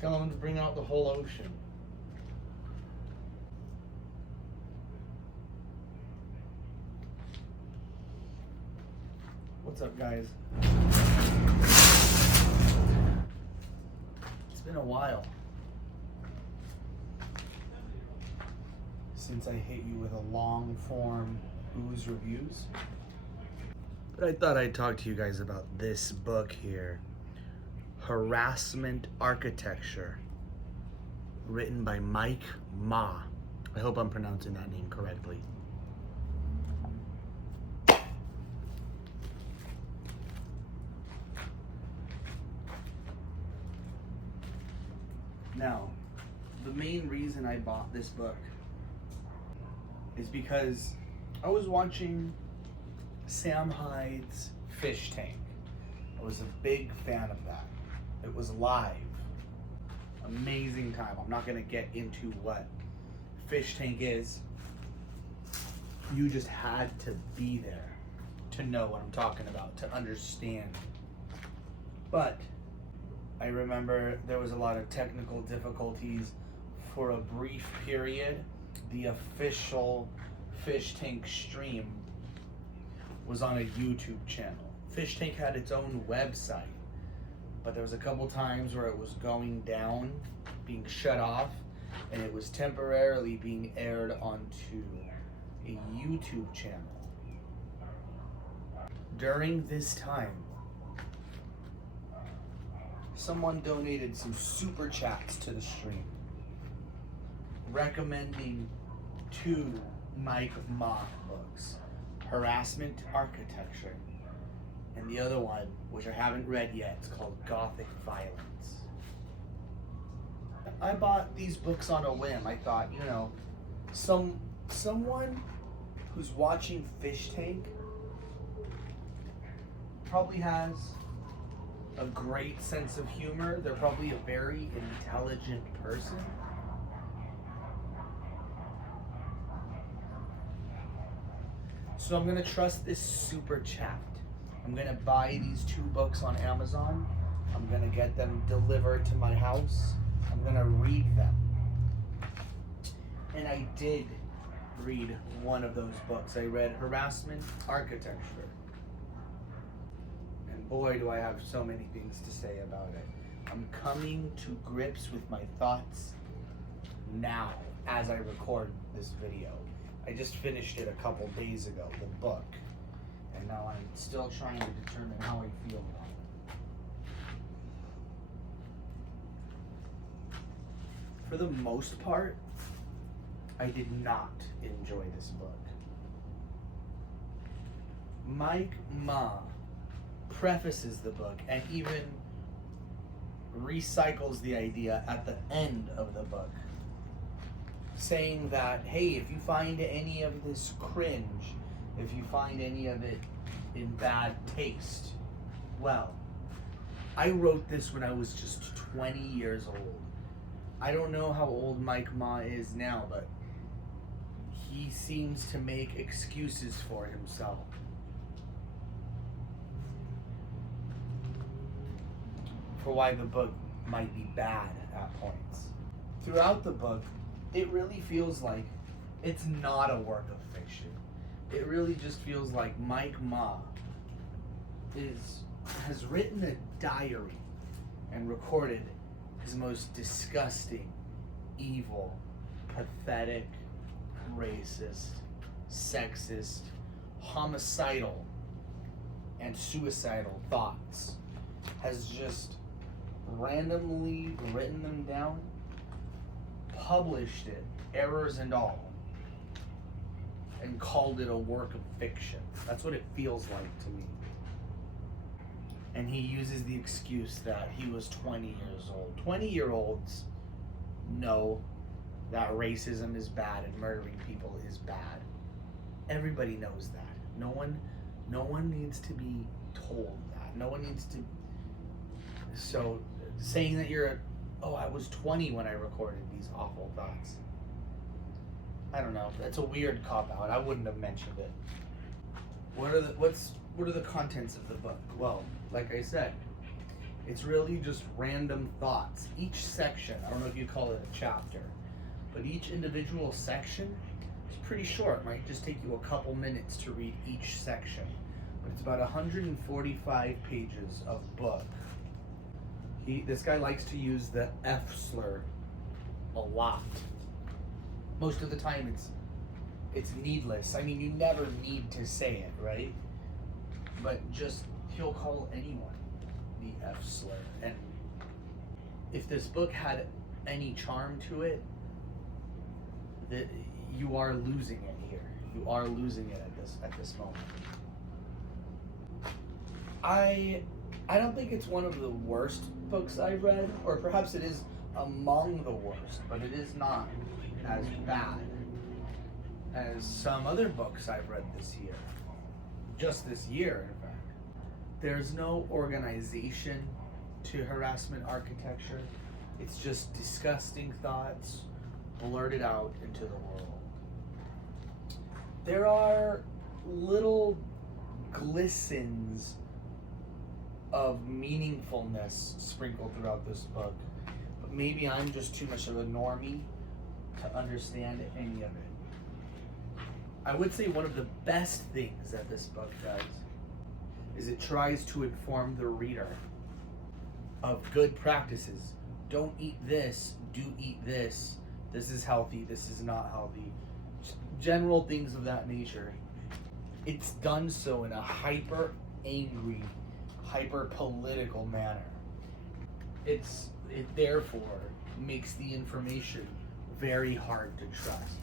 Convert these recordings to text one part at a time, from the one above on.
Tell him to bring out the whole ocean. What's up, guys? It's been a while since I hit you with a long form OOZE reviews. But I thought I'd talk to you guys about this book here, Harassment Architecture, written by Mike Ma. I hope I'm pronouncing that name correctly. Now, the main reason I bought this book is because I was watching Sam Hyde's Fish Tank. I was a big fan of that. It was live. Amazing time. I'm not gonna get into what Fish Tank is. You just had to be there to know what I'm talking about, to understand. But I remember there was a lot of technical difficulties for a brief period. The official Fish Tank stream was on a YouTube channel. Fish Tank had its own website, but there was a couple times where it was going down, being shut off, and it was temporarily being aired onto a YouTube channel. During this time, someone donated some super chats to the stream, recommending 2 Mike Ma books, Harassment Architecture, and the other one, which I haven't read yet, it's called Gothic Violence. I bought these books on a whim. I thought, you know, someone who's watching Fish Tank probably has a great sense of humor. They're probably a very intelligent person. So I'm gonna trust this super chat. I'm gonna buy these 2 books on Amazon. I'm gonna get them delivered to my house. I'm gonna read them. And I did read one of those books. I read Harassment Architecture. Boy, do I have so many things to say about it. I'm coming to grips with my thoughts now as I record this video. I just finished it a couple days ago, the book, and now I'm still trying to determine how I feel about it. For the most part, I did not enjoy this book. Mike Ma prefaces the book and even recycles the idea at the end of the book, saying that, hey, if you find any of this cringe, if you find any of it in bad taste, well, I wrote this when I was just 20 years old. I don't know how old Mike Ma is now, but he seems to make excuses for himself. For why the book might be bad at points. Throughout the book, it really feels like it's not a work of fiction. It really just feels like Mike Ma has written a diary and recorded his most disgusting, evil, pathetic, racist, sexist, homicidal, and suicidal thoughts. Has just randomly written them down, published it, errors and all, and called it a work of fiction. That's what it feels like to me. And he uses the excuse that he was 20 years old. 20-year-olds know that racism is bad and murdering people is bad. Everybody knows that. No one needs to be told that. No one needs to. So saying that I was 20 when I recorded these awful thoughts. I don't know. That's a weird cop-out. I wouldn't have mentioned it. What are the contents of the book? Well, like I said, It's really just random thoughts. Each section, I don't know if you call it a chapter, but each individual section is pretty short. It might just take you a couple minutes to read each section. But it's about 145 pages of book. This guy likes to use the F slur a lot. Most of the time it's needless. I mean, you never need to say it, right? But just, he'll call anyone the F slur. And if this book had any charm to it, that you are losing it here. You are losing it at this moment. I don't think it's one of the worst books I've read, or perhaps it is among the worst, but it is not as bad as some other books I've read this year. Just this year, in fact. There's no organization to Harassment Architrcture. It's just disgusting thoughts blurted out into the world. There are little glistens of meaningfulness sprinkled throughout this book, but maybe I'm just too much of a normie to understand any of it. I would say one of the best things that this book does is it tries to inform the reader of good practices. Don't eat this, do eat this. This is healthy, this is not healthy. General things of that nature. It's done so in a hyper angry, hyper political manner. It therefore makes the information very hard to trust.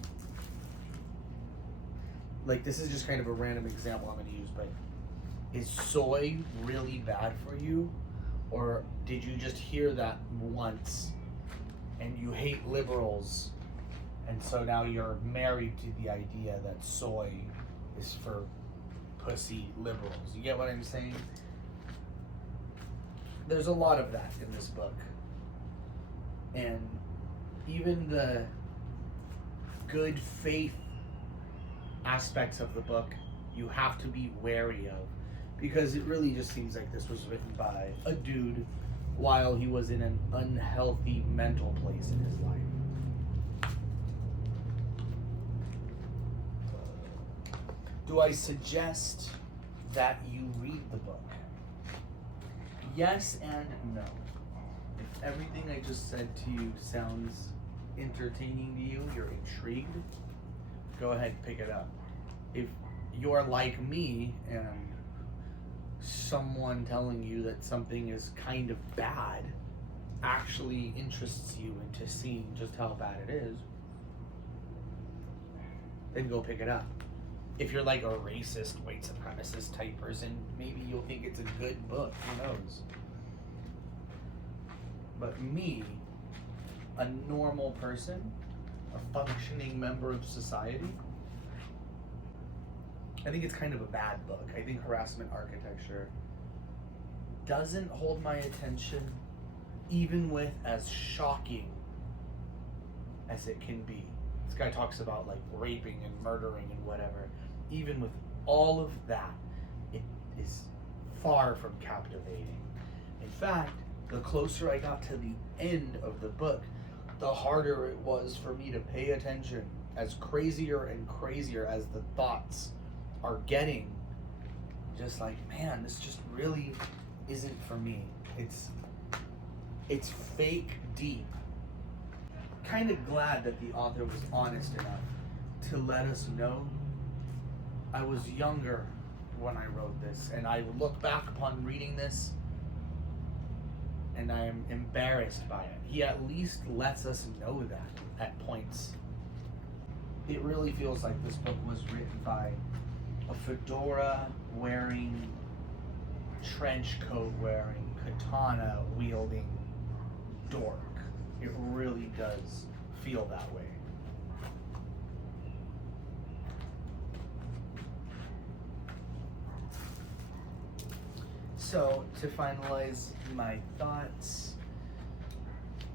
Like, this is just kind of a random example I'm going to use, but is soy really bad for you? Or did you just hear that once and you hate liberals, and so now you're married to the idea that soy is for pussy liberals? You get what I'm saying? There's a lot of that in this book. And even the good faith aspects of the book, you have to be wary of, because it really just seems like this was written by a dude while he was in an unhealthy mental place in his life. Do I suggest that you read the book? Yes and no. If everything I just said to you sounds entertaining to you, you're intrigued, go ahead and pick it up. If you're like me and someone telling you that something is kind of bad actually interests you into seeing just how bad it is, then go pick it up. If you're like a racist, white supremacist type person, maybe you'll think it's a good book, who knows? But me, a normal person, a functioning member of society, I think it's kind of a bad book. I think Harassment Architrcture doesn't hold my attention, even with as shocking as it can be. This guy talks about like raping and murdering and whatever. Even with all of that, it is far from captivating. In fact, the closer I got to the end of the book, the harder it was for me to pay attention, as crazier and crazier as the thoughts are getting. Just like, man, this just really isn't for me. It's fake deep. Kind of glad that the author was honest enough to let us know. I was younger when I wrote this, and I look back upon reading this and I am embarrassed by it. He at least lets us know that at points. It really feels like this book was written by a fedora wearing, trench coat wearing, katana wielding dork. It really does feel that way. So, to finalize my thoughts,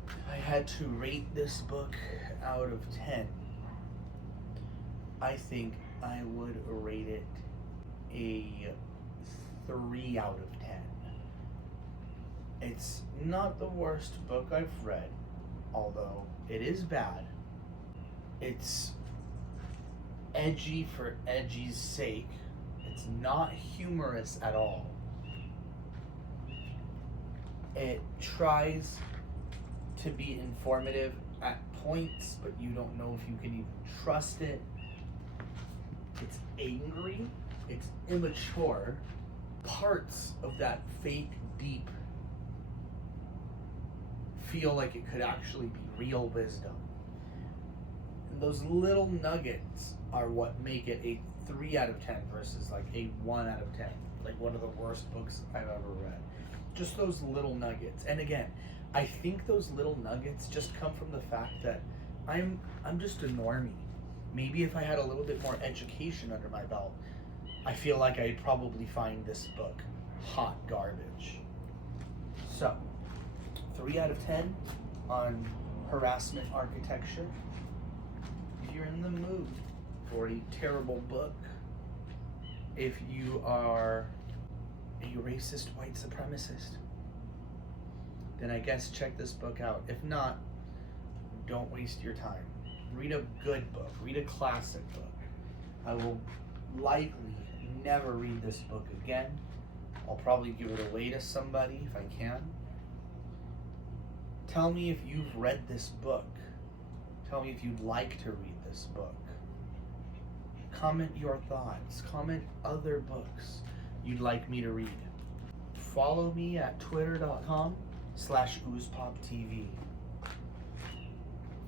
if I had to rate this book out of 10, I think I would rate it a 3 out of 10. It's not the worst book I've read, although it is bad. It's edgy for edgy's sake. It's not humorous at all. It tries to be informative at points, but you don't know if you can even trust it. It's angry. It's immature. Parts of that fake deep feel like it could actually be real wisdom. And those little nuggets are what make it a 3 out of 10 versus like a 1 out of 10. Like one of the worst books I've ever read. Just those little nuggets. And again, I think those little nuggets just come from the fact that I'm just a normie. Maybe if I had a little bit more education under my belt, I feel like I'd probably find this book hot garbage. So, 3 out of 10 on Harassment Architecture. If you're in the mood for a terrible book, if you are a racist white supremacist, then I guess check this book out. If not, don't waste your time. Read a good book. Read a classic book. I will likely never read this book again. I'll probably give it away to somebody if I can. Tell me if you've read this book. Tell me if you'd like to read this book. Comment your thoughts. Comment other books you'd like me to read. Follow me at twitter.com/OOZEPopTV.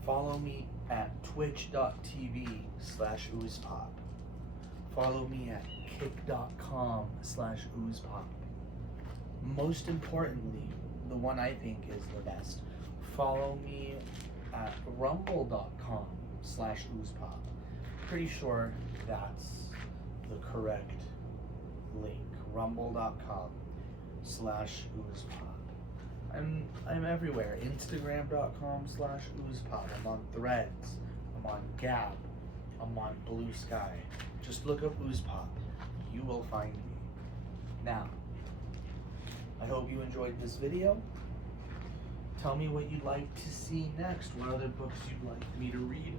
Follow me at twitch.tv/OOZEPop. Follow me at kick.com/OOZEPop. Most importantly, the one I think is the best, follow me at rumble.com/OOZEPop. Pretty sure that's the correct link. Rumble.com/OOZEPop. I'm everywhere. Instagram.com/OOZEPop. I'm on Threads. I'm on Gab. I'm on Blue Sky. Just look up OOZEPop. You will find me. Now, I hope you enjoyed this video. Tell me what you'd like to see next. What other books you'd like me to read.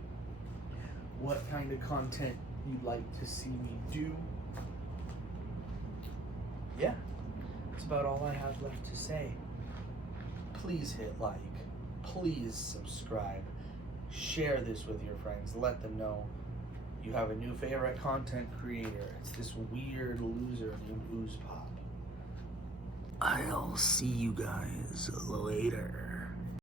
What kind of content you'd like to see me do. Yeah, that's about all I have left to say. Please hit like. Please subscribe. Share this with your friends. Let them know you have a new favorite content creator. It's this weird loser named OOZEPop. I'll see you guys later.